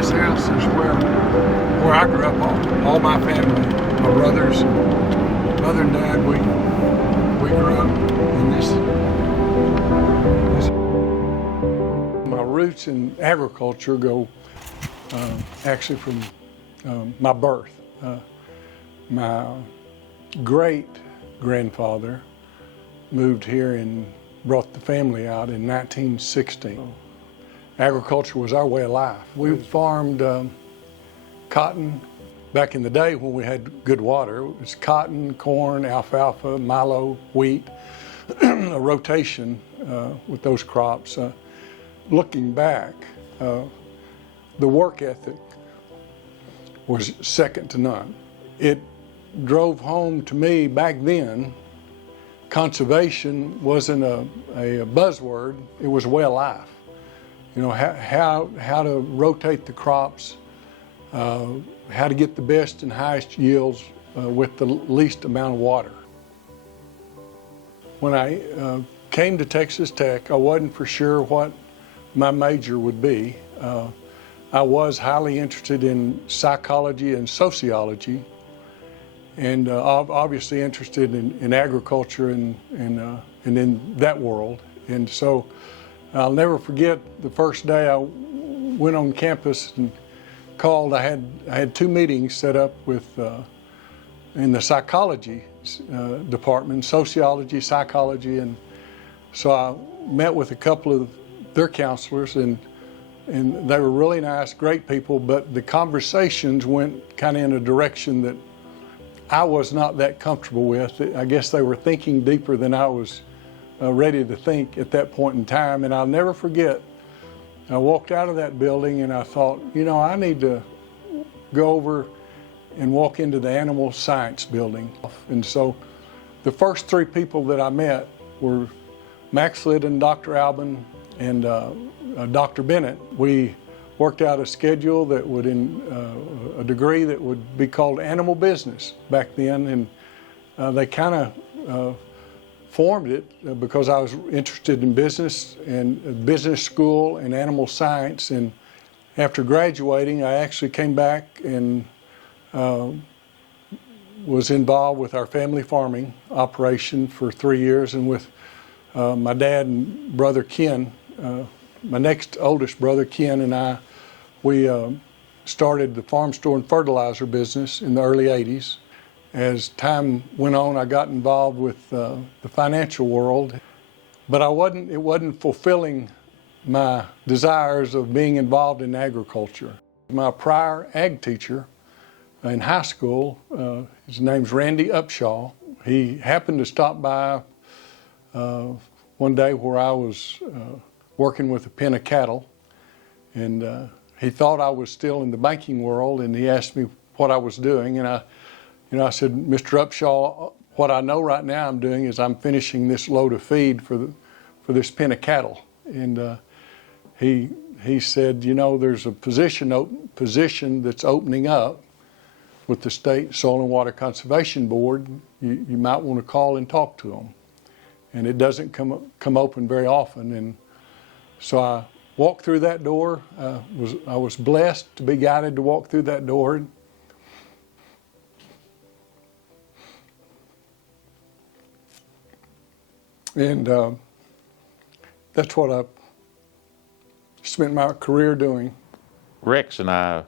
this house is where I grew up. All my family, my brothers, mother and dad, we grew up in this. My roots in agriculture go actually from my birth. My great-grandfather moved here and brought the family out in 1960. Agriculture was our way of life. We farmed cotton. Back in the day when we had good water, it was cotton, corn, alfalfa, milo, wheat, a rotation with those crops. Looking back, the work ethic was second to none. It drove home to me back then, conservation wasn't a buzzword, it was a way of life. You know, how to rotate the crops, how to get the best and highest yields with the least amount of water. When I came to Texas Tech, I wasn't for sure what my major would be. I was highly interested in psychology and sociology, and obviously interested in agriculture and in that world. And so I'll never forget the first day I went on campus and called. I had two meetings set up with in the psychology department, sociology, psychology, and so I met with a couple of their counselors, and they were really nice, great people, but the conversations went kind of in a direction that I was not that comfortable with. I guess they were thinking deeper than I was ready to think at that point in time. And I'll never forget, I walked out of that building and I thought, you know, I need to go over and walk into the animal science building. And so the first three people that I met were Max Liddon, Dr. Albin, and Dr. Bennett. We worked out a schedule that would, a degree that would be called animal business back then, and they kind of formed it because I was interested in business and business school and animal science. And after graduating, I actually came back and was involved with our family farming operation for 3 years, and with my dad and brother Ken, my next oldest brother Ken, and we started the farm store and fertilizer business in the early 80s. As time went on, I got involved with the financial world, but it wasn't fulfilling my desires of being involved in agriculture. My prior ag teacher in high school, his name's Randy Upshaw. He happened to stop by one day where I was working with a pen of cattle, and he thought I was still in the banking world, and he asked me what I was doing, and I said, Mr. Upshaw, what I know right now I'm doing is I'm finishing this load of feed for this pen of cattle. And he said, you know, there's a position that's opening up with the State Soil and Water Conservation Board. You might want to call and talk to them. And it doesn't come open very often. And so I walked through that door. I was blessed to be guided to walk through that door. And that's what I spent my career doing. Rex and I